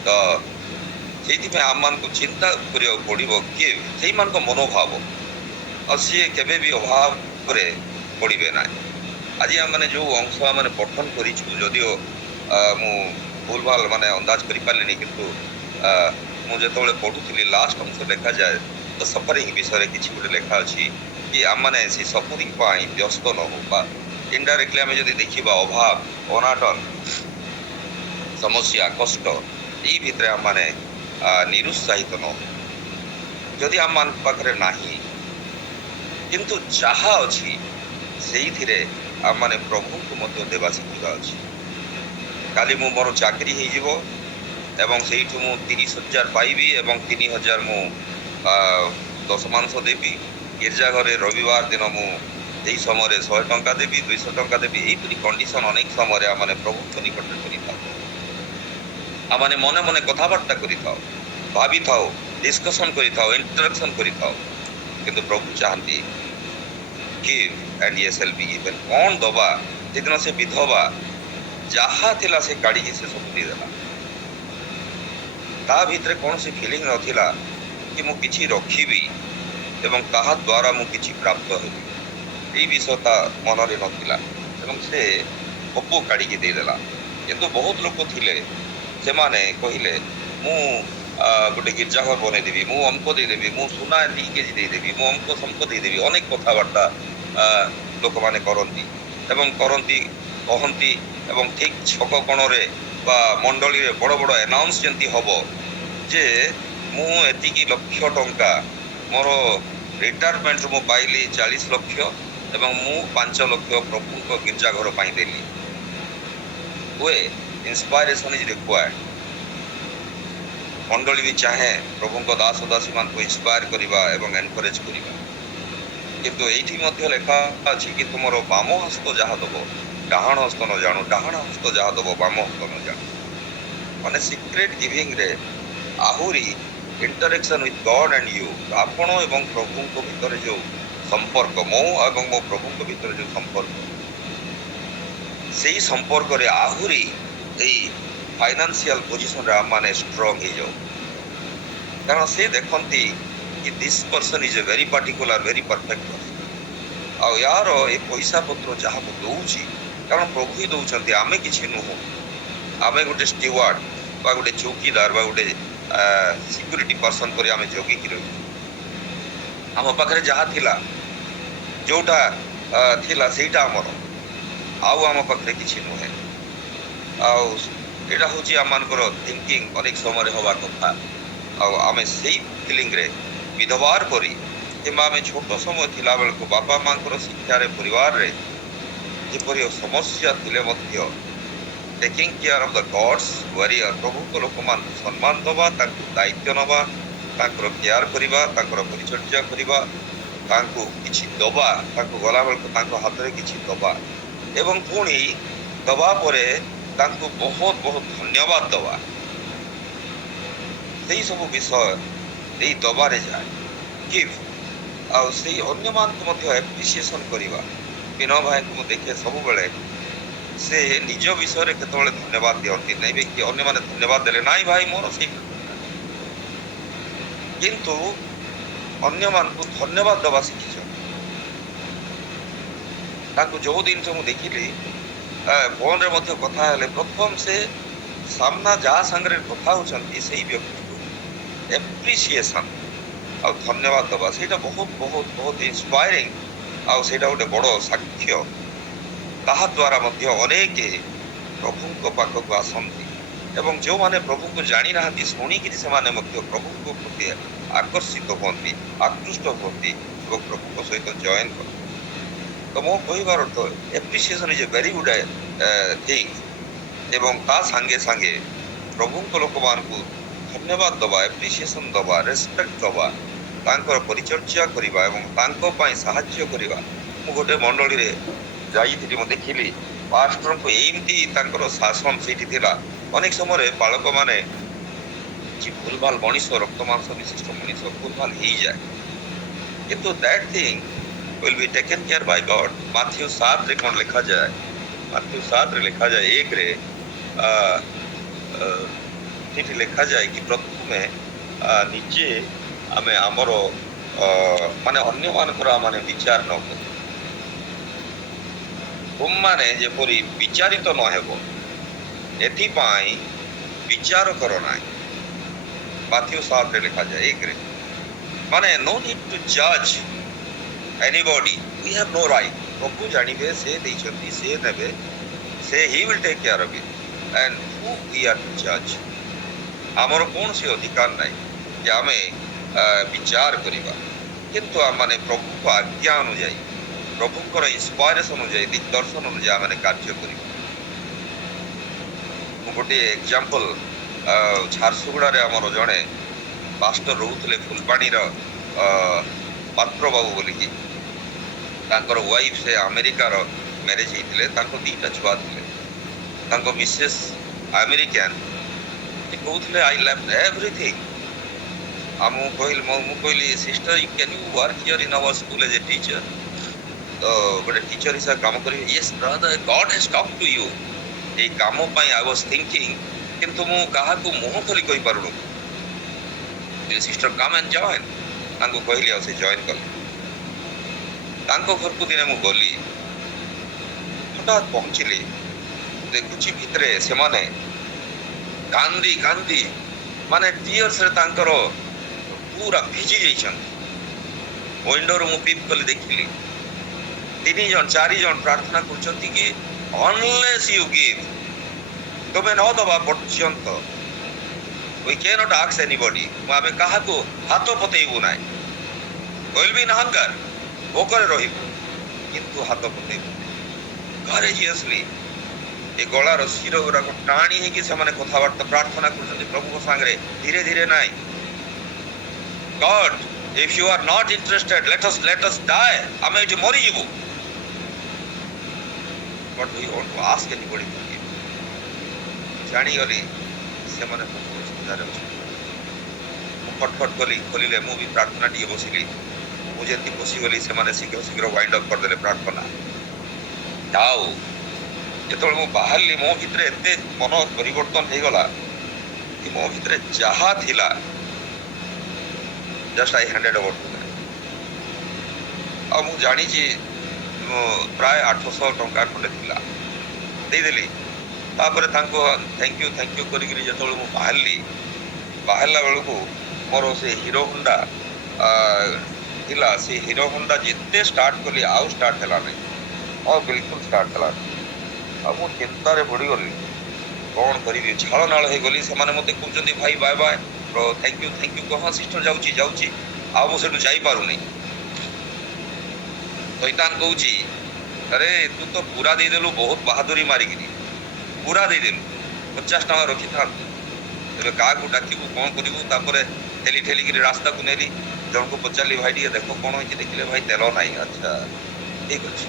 ତ ସେଇଥିପାଇଁ ଆମମାନଙ୍କୁ ଚିନ୍ତା କରିବାକୁ ପଡିବ କି ସେଇମାନଙ୍କ ମନୋଭାବ, ଆଉ ସିଏ କେବେ ବି ଅଭାବରେ ପଡିବେ ନାହିଁ। ଆଜି ଆମମାନେ ଯୋଉ ଅଂଶ ଆମେ ପଠନ କରିଛୁ, ଯଦିଓ ମୁଁ ଭୁଲ ଭାଲ ମାନେ ଅନ୍ଦାଜ କରିପାରିଲିନି, କିନ୍ତୁ ମୁଁ ଯେତେବେଳେ ପଢୁଥିଲି ଲାଷ୍ଟ ଅଂଶ ଲେଖାଯାଏ ତ ସଫରିଂ ବିଷୟରେ କିଛି ଗୋଟେ ଲେଖା ଅଛି କି ଆମମାନେ ସେ ସଫରିଂ ପାଇଁ ବ୍ୟସ୍ତ ନ ହଉ, ବା ଇନଡାଇରେକ୍ଟଲି ଆମେ ଯଦି ଦେଖିବା ଅଭାବ, ଅନାଟନ, ସମସ୍ୟା, କଷ୍ଟ, ଏଇ ଭିତରେ ଆମମାନେ ନିରୁତ୍ସାହିତ ନ ହଉ। ଯଦି ଆମମାନଙ୍କ ପାଖରେ ନାହିଁ, କିନ୍ତୁ ଯାହା ଅଛି ସେଇଥିରେ ଆମମାନେ ପ୍ରଭୁଙ୍କୁ ମଧ୍ୟ ଦେବା ଶିଖିବା ଅଛି। କାଲି ମୁଁ ମୋର ଚାକିରି ହେଇଯିବ ଏବଂ ସେଇଠୁ ମୁଁ 30,000 ପାଇବି ଏବଂ 3,000 ମୁଁ ଦଶମାଂଶ ଦେବି। ଗିର୍ଜା ଘରେ ରବିବାର ଦିନ ମୁଁ ଏଇ ସମୟରେ 100 ଟଙ୍କା ଦେବି, 200 ଟଙ୍କା ଦେବି। ଏଇପରି କଣ୍ଡିସନ ଅନେକ ସମୟରେ ଆମମାନେ ପ୍ରଭୁଙ୍କ ନିକଟରେ କରିଥାଉ। ଆମମାନେ ମନେ ମନେ କଥାବାର୍ତ୍ତା କରିଥାଉ, ଭାବିଥାଉ, ଡିସ୍କସନ କରିଥାଉ, ଇଣ୍ଟରାକ୍ସନ କରିଥାଉ, କିନ୍ତୁ ପ୍ରଭୁ ଚାହାନ୍ତି give and ye shall be given। କଣ ଦବା? ସେଦିନ ସେ ବିଧବା ଯାହା ଥିଲା ସେ କାଢିକି ସେ ସବୁ ଦେଇଦେଲା। ତା ଭିତରେ କୌଣସି ଫିଲିଂ ନଥିଲା କି ମୁଁ କିଛି ରଖିବି ଏବଂ ତାହା ଦ୍ୱାରା ମୁଁ କିଛି ପ୍ରାପ୍ତ ହେବି, ଏଇ ବିଷୟ ତା ମନରେ ନଥିଲା ଏବଂ ସେ ସବୁ କାଢିକି ଦେଇଦେଲା। କିନ୍ତୁ ବହୁତ ଲୋକ ଥିଲେ, ସେମାନେ କହିଲେ ମୁଁ ଗୋଟେ ଗିର୍ଜାଘର ବନେଇଦେବି, ମୁଁ ଅମକ ଦେଇଦେବି, ମୁଁ ସୁନା 2 କେଜି ଦେଇଦେବି, ମୁଁ ଅମକ ସମକ ଦେଇଦେବି, ଅନେକ କଥାବାର୍ତ୍ତା ଲୋକମାନେ କରନ୍ତି ଏବଂ କହନ୍ତି ଏବଂ ଠିକ ଛକ କୋଣରେ ବା ମଣ୍ଡଳୀରେ ବଡ ବଡ ଆନାଉନ୍ସ ଯେମିତି ହବ ଯେ ମୁଁ ଏତିକି ଲକ୍ଷ ଟଙ୍କା ମୋର ରିଟାୟାରମେଣ୍ଟରୁ ମୁଁ ପାଇଲି 40 ଲକ୍ଷ ଏବଂ ମୁଁ 5 ଲକ୍ଷ ପ୍ରଭୁଙ୍କ ଗିର୍ଜାଘର ପାଇଁ ଦେଲି। ହୁଏ ଇନ୍ସପାଇରେସନ୍ ଇଜ୍ ରିକ୍ୱାର୍ଡ। ମଣ୍ଡଳୀ ବି ଚାହେଁ ପ୍ରଭୁଙ୍କ ଦାସ ଦାସୀମାନଙ୍କୁ ଇନ୍ସପାୟାର କରିବା ଏବଂ ଏନକରେଜ କରିବା, କିନ୍ତୁ ଏଇଠି ମଧ୍ୟ ଲେଖା ଅଛି କି ତୁମର ବାମ ହସ୍ତ ଯାହା ଦବ ଡାହାଣ ହସ୍ତ ନ ଜାଣୁ, ଡାହାଣ ହସ୍ତ ଯାହା ଦବ ବାମ ହସ୍ତ ନ ଜାଣୁ। ମାନେ ସିକ୍ରେଟ ଗିଭିଂରେ ଆହୁରି interaction with God and you, ଆପଣ ଏବଂ ପ୍ରଭୁଙ୍କ ଭିତରେ ଯେଉଁ ସମ୍ପର୍କ, ମୁଁ ଏବଂ ମୋ ପ୍ରଭୁଙ୍କ ଭିତରେ ଯେଉଁ ସମ୍ପର୍କ, ସେଇ ସମ୍ପର୍କରେ ଆହୁରି ଏଇ ଫାଇନାନ୍ସିଆଲ ପୋଜିସନରେ ଆମମାନେ ଷ୍ଟ୍ରଙ୍ଗ ହେଇଯାଉ। କାରଣ ସେ ଦେଖନ୍ତି କି this person is a very particular, very perfect person. ଆଉ ୟାର ଏ ପଇସା ପତ୍ର ଯାହା ମୁଁ ଦଉଛି, କାରଣ ପ୍ରଭୁ ହିଁ ଦଉଛନ୍ତି, ଆମେ କିଛି ନୁହଁ। ଆମେ ଗୋଟେ ଷ୍ଟିୱାର୍ଡ ବା ଗୋଟେ ଚୌକିଦାର ବା ଗୋଟେ ସିକ୍ୟୁରିଟି ପର୍ସନ୍ କରି ଆମେ ଜଗିକି ରହିଛୁ। ଆମ ପାଖରେ ଯାହା ଥିଲା, ଯୋଉଟା ଥିଲା ସେଇଟା ଆମର, ଆଉ ଆମ ପାଖରେ କିଛି ନୁହେଁ। ଆଉ ଏଇଟା ହେଉଛି ଆମମାନଙ୍କର ଥିଙ୍କିଂ ଅନେକ ସମୟରେ ହେବା କଥା। ଆଉ ଆମେ ସେଇ ଫିଲିଂରେ ବିଧବାର କରି କିମ୍ବା ଆମେ ଛୋଟ ସମୟ ଥିଲାବେଳକୁ ବାପା ମାଙ୍କର ଶିକ୍ଷାରେ ପରିବାରରେ ଯେପରି ସମସ୍ୟା ଥିଲେ ମଧ୍ୟ taking care of the God's warrior, ପ୍ରଭୁଙ୍କ ଲୋକମାନଙ୍କୁ ସମ୍ମାନ ଦେବା, ତାଙ୍କୁ ଦାୟିତ୍ୱ ନେବା, ତାଙ୍କର କେୟାର କରିବା, ତାଙ୍କର ପରିଚର୍ଯା କରିବା, ତାଙ୍କୁ କିଛି ଦେବା, ତାଙ୍କୁ ଗଲାବେଳକୁ ତାଙ୍କ ହାତରେ କିଛି ଦେବା ଏବଂ ପୁଣି ଦେବା ପରେ ତାଙ୍କୁ ବହୁତ ବହୁତ ଧନ୍ୟବାଦ ଦେବା, ସେଇ ସବୁ ବିଷୟ ଏଇ ଦବାରେ ଯାଏ। ଗିଭ୍, ଆଉ ସେଇ ଅନ୍ୟମାନଙ୍କୁ ମଧ୍ୟ ଆପ୍ରିସିଏସନ୍ କରିବା। ବିନୟ ଭାଇଙ୍କୁ ମୁଁ ଦେଖେ ସବୁବେଳେ ସେ ନିଜ ବିଷୟରେ କେତେବେଳେ ଧନ୍ୟବାଦ ଦିଅନ୍ତି ନାହିଁ କି ଅନ୍ୟମାନେ ଧନ୍ୟବାଦ ଦେଲେ ନାଇଁ ଭାଇ ମୋର ସେଇ, କିନ୍ତୁ ଅନ୍ୟମାନଙ୍କୁ ଧନ୍ୟବାଦ ଦେବା ଶିଖିଛନ୍ତି। ତାଙ୍କୁ ଯୋଉ ଜିନିଷ ମୁଁ ଦେଖିଲି ଫୋନରେ ମଧ୍ୟ କଥା ହେଲେ ପ୍ରଥମ ସେ ସାମ୍ନା ଯାହା ସାଙ୍ଗରେ କଥା ହେଉଛନ୍ତି ସେଇ ବ୍ୟକ୍ତିକୁ ଏପ୍ରିସିଏସନ୍ ଆଉ ଧନ୍ୟବାଦ ଦେବା, ସେଇଟା ବହୁତ ବହୁତ ବହୁତ ଇନ୍ସପାୟାରିଂ। ଆଉ ସେଇଟା ଗୋଟେ ବଡ଼ ସାକ୍ଷ୍ୟ। ତାହା ଦ୍ୱାରା ମଧ୍ୟ ଅନେକ ପ୍ରଭୁଙ୍କ ପାଖକୁ ଆସନ୍ତି ଏବଂ ଯେଉଁମାନେ ପ୍ରଭୁଙ୍କୁ ଜାଣିନାହାନ୍ତି ଶୁଣିକିରି ସେମାନେ ମଧ୍ୟ ପ୍ରଭୁଙ୍କ ପ୍ରତି ଆକର୍ଷିତ ହୁଅନ୍ତି, ଆକୃଷ୍ଟ ହୁଅନ୍ତି ଏବଂ ପ୍ରଭୁଙ୍କ ସହିତ ଜଏନ୍ କରନ୍ତି। ତ ମୁଁ କହିବାର ଅର୍ଥ appreciation is a very good thing ଏବଂ ତା ସାଙ୍ଗେ ସାଙ୍ଗେ ପ୍ରଭୁଙ୍କ ଲୋକମାନଙ୍କୁ ଧନ୍ୟବାଦ ଦେବା, ଏପ୍ରିସିଏସନ୍ ଦେବା, ରେସ୍ପେକ୍ଟ ଦେବା, ତାଙ୍କର ପରିଚର୍ଯା କରିବା ଏବଂ ତାଙ୍କ ପାଇଁ ସାହାଯ୍ୟ କରିବା। ମୁଁ ଗୋଟେ ମଣ୍ଡଳୀରେ ଯାଇଥିଲି, ମୁଁ ଦେଖିଲି ପାଷ୍ଟରଙ୍କୁ ଏମିତି ତାଙ୍କର ଶାସନ ସେଇଠି ଥିଲା। ଅନେକ ସମୟରେ ବାଳକମାନେ କିଛି ଭୁଲଭାଲ ମଣିଷ, ରକ୍ତ ମାଂସ ବିଶିଷ୍ଟ ମଣିଷ ଭୁଲଭାଲ ହେଇଯାଏ, କିନ୍ତୁ that thing will be taken care by God। Matthew 7ରେ କ'ଣ ଲେଖାଯାଏ? ମାଥ୍ୟୁ 7ରେ ଲେଖାଯାଏ 1ରେ ସେଠି ଲେଖାଯାଏ କି ପ୍ରଥମେ ନିଜେ ଆମେ ଆମର ମାନେ ଅନ୍ୟମାନଙ୍କର ମାନେ ବିଚାର ନ କରୁ, ତୁମମାନେ ଯେପରି ବିଚାରିତ ନ ହେବ ଏଥିପାଇଁ ବିଚାର କର ନାହିଁ। ମାଥ୍ୟୁ 7ରେ ଲେଖାଯାଏ 1ରେ, ମାନେ no need to judge anybody, we have no right। ପ୍ରଭୁ ଜାଣିବେ, ସେ ଦେଇଛନ୍ତି, ସେ ନେବେ, ସେ he will take care of it and who we are to judge। ଆମର କୌଣସି ଅଧିକାର ନାହିଁ ଯେ ଆମେ ବିଚାର କରିବା, କିନ୍ତୁ ଆମମାନେ ପ୍ରଭୁଙ୍କ ଆଜ୍ଞା ଅନୁଯାୟୀ, ପ୍ରଭୁଙ୍କର ଇନ୍ସପାୟାରେସନ୍ ଅନୁଯାୟୀ, ଦିଗ୍ଦର୍ଶନ ଅନୁଯାୟୀ ଆମେ କାର୍ଯ୍ୟ କରିବା। ମୁଁ ଗୋଟିଏ ଏକ୍ଜାମ୍ପଲ୍, ଝାରସୁଗୁଡ଼ାରେ ଆମର ଜଣେ ପାଷ୍ଟର ରହୁଥିଲେ, ଫୁଲବାଣୀର ପାତ୍ର ବାବୁ ବୋଲିକି, ତାଙ୍କର ୱାଇଫ୍ ସେ ଆମେରିକାର ମ୍ୟାରେଜ୍ ହେଇଥିଲେ, ତାଙ୍କ 2ଟା ଛୁଆ ଥିଲେ, ତାଙ୍କ ମିସେସ୍ ଆମେରିକାନ୍। ସେ କହୁଥିଲେ ଆଇ ଲେଫ୍ଟ ଏଭ୍ରିଥିଙ୍ଗ। ଆଉ ମୁଁ କହିଲି sister can you work here in our school as a teacher? ତ ଗୋଟେ ଟିଚର ହିସାବରେ କାମ କରିବେ। Yes brother, God has talk to you. ଏଇ କାମ ପାଇଁ ଆଇ ୱାଜ୍ ଥିଙ୍କିଂ, କିନ୍ତୁ ମୁଁ କାହାକୁ ମୁହଁ ଖୋଲି କହିପାରୁନି। ସିଷ୍ଟର କାମ୍ ଆଣ୍ଡ ଜଏନ୍, ତାଙ୍କୁ କହିଲି, ଆଉ ସେ ଜଏନ୍ କଲେ। ତାଙ୍କ ଘରକୁ ଦିନେ ମୁଁ ଗଲି, ହଠାତ୍ ପହଞ୍ଚିଲି, ଦେଖୁଛି ଭିତରେ ସେମାନେ କାନ୍ଦି କାନ୍ଦି ମାନେ ଟିୟର୍ସରେ ତାଙ୍କର ପୁରା ଭିଜି ଯାଇଛନ୍ତି। ୱିଣ୍ଡୋରୁ ମୁଁ ପିପ୍ କଲି, ଦେଖିଲି 3 ଜଣ 4 ଜଣ ପ୍ରାର୍ଥନା କରୁଛନ୍ତି କି ଅନଲେସ୍ ୟୁ ଗିଭ୍, ତୁମେ ନ ଦେବା ପର୍ଯ୍ୟନ୍ତ we cannot ask anybody, ଆମେ କାହାକୁ ହାତ ପତେଇବୁ ନାହିଁ। will be in hunger, ଭୋକରେ ରହିବ କିନ୍ତୁ ହାତ ପତେଇବ। courageously ଏ ଗଳାର ଶିର ଗୁଡାକ ଟାଣି ହେଇକି ସେମାନେ କଥାବାର୍ତ୍ତା ପ୍ରାର୍ଥନା କରୁଛନ୍ତି ପ୍ରଭୁଙ୍କ ସାଙ୍ଗରେ, ଧୀରେ ଧୀରେ ନାହିଁ। God, if you are not interested, let us die, ଆମେ ଏଠି ମରିଯିବୁ। But we want to ask anybody to give. ଜାଣିଗଲି ସେମାନେ ବହୁତ ଅସୁବିଧାରେ ଅଛନ୍ତି। ମୁଁ ଖଟଖଟ କଲି, ଖୋଲିଲେ, ମୁଁ ବି ପ୍ରାର୍ଥନା ଟିକେ ବସିଲି। ମୁଁ ଯେମିତି ବସିଗଲି ସେମାନେ ଶୀଘ୍ର ଶୀଘ୍ର ୱାଇଣ୍ଡ ଅପ୍ କରିଦେଲେ ପ୍ରାର୍ଥନା। ଆଉ ଯେତେବେଳେ ମୁଁ ବାହାରିଲି ମୋ ଭିତରେ ଏତେ ମନ ପରିବର୍ତ୍ତନ ହେଇଗଲା କି ମୋ ଭିତରେ ଯାହା ଥିଲା just I handed over two them. ଆଉ ମୁଁ ଜାଣିଛି ପ୍ରାୟ 800 ଟଙ୍କା ଖଣ୍ଡେ ଥିଲା, ଦେଇଦେଲି। ତାପରେ ତାଙ୍କୁ ଥ୍ୟାଙ୍କ ୟୁ କରିକିରି ଯେତେବେଳେ ମୁଁ ବାହାରିଲା ବେଳକୁ ମୋର ସେ ହିରୋ ହୋଣ୍ଡା ଥିଲା, ସେ ହିରୋ ହୋଣ୍ଡା ଯେତେ ଷ୍ଟାର୍ଟ କଲି ଆଉ ଷ୍ଟାର୍ଟ ହେଲା ନାହିଁ, ଆଉ ବିଲକୁଲ ଷ୍ଟାର୍ଟ ହେଲାନି। ଆଉ ମୁଁ ଚିନ୍ତାରେ ପଡ଼ିଗଲି, କ'ଣ କରିବି, ଝାଳ ନାଳ ହେଇଗଲି। ସେମାନେ ମୋତେ କହୁଛନ୍ତି ଭାଇ ବାଏ ବାଏ, ଥ୍ୟାଙ୍କ ୟୁ କହ, ସିଷ୍ଟର ଯାଉଛି, ଆଉ ମୁଁ ସେଠୁ ଯାଇପାରୁନି। ଶୈତାନ କହୁଛି ଆରେ ତୁ ତ ପୁରା ଦେଇଦେଲୁ, ବହୁତ ବାହାଦୁରୀ ମାରିକିରି ପୁରା ଦେଇଦେଲୁ, 50 ଟଙ୍କା ରଖିଥାନ୍ତୁ, ଏବେ କାହାକୁ ଡାକିବୁ, କ'ଣ କରିବୁ? ତାପରେ ଠେଲିକିରି ରାସ୍ତାକୁ ନେଲି। ଜଣକୁ ପଚାରିଲି ଭାଇ ଟିକେ ଦେଖ କ'ଣ ହେଇଛି, ଦେଖିଲେ ଭାଇ ତେଲ ନାହିଁ। ଆଚ୍ଛା ଠିକ ଅଛି,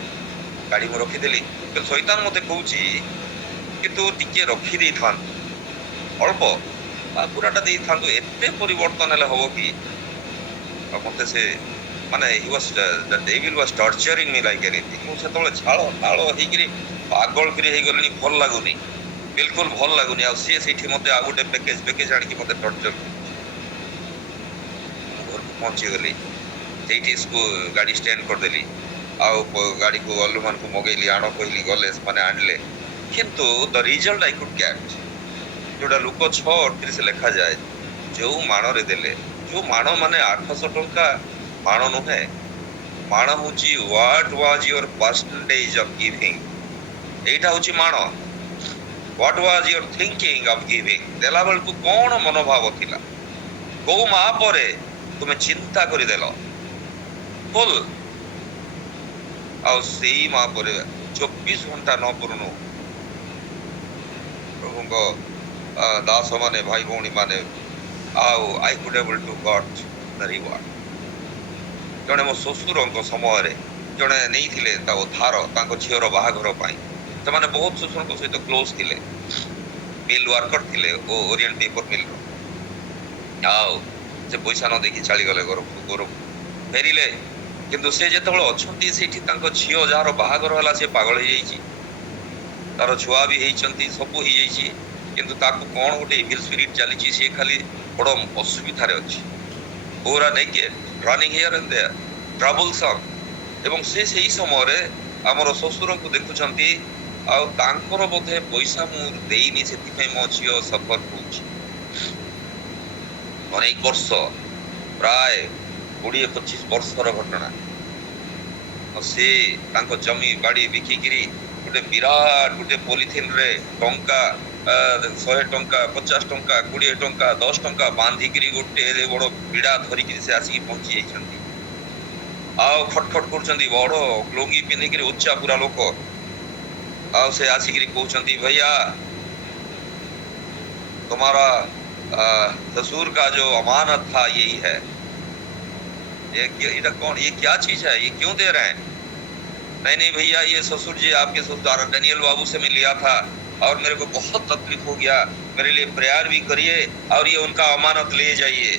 ଗାଡ଼ି ମୁଁ ରଖିଦେଲି। କିନ୍ତୁ ଶୈତାନ ମୋତେ କହୁଛି କିନ୍ତୁ ଟିକେ ରଖିଦେଇଥାନ୍ତୁ, ଅଳ୍ପ ପୁରାଟା ଦେଇଥାନ୍ତୁ, ଏତେ ପରିବର୍ତ୍ତନ ହେଲେ ହବ କି? ଆଉ ମୋତେ ସେ ମାନେ the devil was torturing me like anything. ମୁଁ ସେତେବେଳେ ଝାଳ ନାଳ ହେଇକିରି ପାଗଳ କରି ହେଇଗଲିଣି, ଭଲ ଲାଗୁନି, ବିଲକୁଲ ଭଲ ଲାଗୁନି। ଆଉ ସିଏ ସେଇଠି ମୋତେ ଆଉ ଗୋଟେ ପ୍ୟାକେଜ ଆଣିକି ମୋତେ ଟର୍ଚର କରୁଛି। ମୁଁ ଘରକୁ ପହଞ୍ଚିଗଲି, ସେଇଠି ଗାଡ଼ି ଷ୍ଟାଣ୍ଡ କରିଦେଲି। ଆଉ ଗାଡ଼ିକୁ ଅଲୁମାନଙ୍କୁ ମଗେଇଲି, ଆଣ କହିଲି, ଗଲେ ସେମାନେ ଆଣିଲେ। କିନ୍ତୁ ଦ ରିଜଲ୍ଟ ଆଇ କୁଡ୍ ଗେଟ୍, ଯୋଉଟା ଲୁକ 6:38 ଲେଖାଯାଏ, ଯୋଉ ମାଣରେ ଦେଲେ, ଯୋଉ ମାଣ ମାନେ 800 ଟଙ୍କା ମାଣ ନୁହେଁ, ମାଣ ହଉଛି what was your percentage of giving, এইটা হচ্ছে মাଣ। what was your thinking of giving, ଦେଲା ବେଳକୁ କ'ଣ ମନୋଭାବ ଥିଲା, କୋଉ ମାପରେ ତୁମେ ଚିନ୍ତା କରିଦେଲ ଫୁଲ। ଆଉ ସେଇ ମାପରେ 24 ଘଣ୍ଟା ନ ପୁରୁଣୁ ପ୍ରଭୁଙ୍କ ଦାସ ମାନେ, ଭାଇ ଭଉଣୀ ମାନେ, ଆଉ I could able to got the reward. ଜଣେ ମୋ ଶ୍ୱଶୁରଙ୍କ ସମୟରେ ଜଣେ ନେଇଥିଲେ ଧାର ତାଙ୍କ ଝିଅର ବାହାଘର ପାଇଁ। ସେମାନେ ବହୁତ ଶ୍ୱଶୁରଙ୍କ ସହିତ କ୍ଲୋଜ ଥିଲେ, ମିଲ୍ ୱାର୍କର ଥିଲେ ଓରିଏଣ୍ଟ ପେପର ମିଲ୍ର। ଆଉ ସେ ପଇସା ନ ଦେଇକି ଚାଲିଗଲେ ଘରକୁ ଫେରିଲେ। କିନ୍ତୁ ସେ ଯେତେବେଳେ ଅଛନ୍ତି ସେଇଠି, ତାଙ୍କ ଝିଅ ଯାହାର ବାହାଘର ହେଲା ସେ ପାଗଳ ହେଇଯାଇଛି, ତାର ଛୁଆ ବି ହେଇଛନ୍ତି, ସବୁ ହେଇଯାଇଛି। କିନ୍ତୁ ତାକୁ କ'ଣ ଗୋଟେ ଇଭିଲ୍ ସ୍ପିରିଟ୍ ଚାଲିଛି, ସେ ଖାଲି ବଡ଼ ଅସୁବିଧାରେ ଅଛି, ପୁରା naked, running here and there, troublesome. ଏବଂ ସେ ସେଇ ସମୟରେ ଆମର ଶ୍ୱଶୁରଙ୍କୁ ଦେଖୁଛନ୍ତି, ଆଉ ତାଙ୍କର ବୋଧେ ପଇସା ମୁଁ ଦେଇନି, ସେଥିପାଇଁ ମୋ ଝିଅ ସଫର ହଉଛି। ଅନେକ ବର୍ଷ, ପ୍ରାୟ 20-25 ବର୍ଷର ଘଟଣା। ସେ ତାଙ୍କ ଜମି ବାଡ଼ି ବିକିକିରି ଗୋଟେ ବିରାଟ ଗୋଟେ ପଲିଥିନରେ ଟଙ୍କା, 100 ଟଙ୍କା, 50 ଟଙ୍କା, 20 ଟଙ୍କା, 10 ଟଙ୍କା ବାନ୍ଧିକିରି ଗୋଟେ ବଡ଼ ବିଡ଼ା ଧରିକିରି ସେ ଆସିକି ପହଞ୍ଚି ଯାଇଛନ୍ତି। ଆଉ ଖଟଖଟ କରୁଛନ୍ତି, ବଡ଼ ଲୁଙ୍ଗି ପିନ୍ଧିକିରି ଉଚ୍ଚା ପୁରା ଲୋକ। ଆଉ ସେ ଆସିକିରି କହୁଛନ୍ତି ଭैया तुम्हारा ससुर का जो अमानत था यही है। ये कौन, ये क्या चीज है, ये क्यों दे रहे हैं? नहीं भैया, ये ससुर जी आपके ससुर डैनियल बाबू से मैं लिया था और मेरे को बहुत तकलीफ हो गया, मेरे लिए प्रेयर भी करिए और ये उनका अमानत ले जाइए।